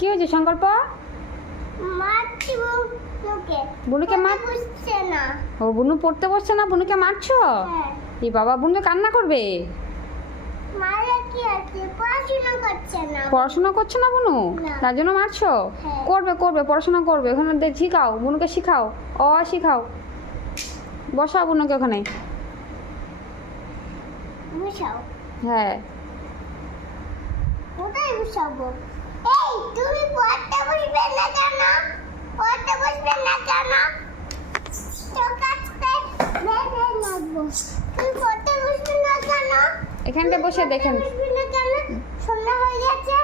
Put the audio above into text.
কি হয়েছে সংকল্প? মারছি বুনুকে। বুনুকে মার বুঝছে না। ও বুনু পড়তে বসছে না, বুনুকে মারছো? হ্যাঁ। এই বাবা, বুনু তো কান্না করবে। মারা কি আছে? পড়াশোনা করছে না। পড়াশোনা করছে না বুনু? না। তার জন্য মারছো? হ্যাঁ। করবে করবে, পড়াশোনা করবে। ওখানে শিখাও, বুনুকে শিখাও, অ আ শিখাও। বসাও বুনুকে ওখানে। বসাও। হ্যাঁ। কোথায় বসাবো? এই তুমি পড়তে বসবে না কেন? পড়তে বসবে না কেন? চোখ আজকে বেঁধে লাগবো। তুমি পড়তে বসবে না কেন? এখানটা বসে দেখেন। বসবে না কেন? সন্ধ্যা হয়ে গেছে।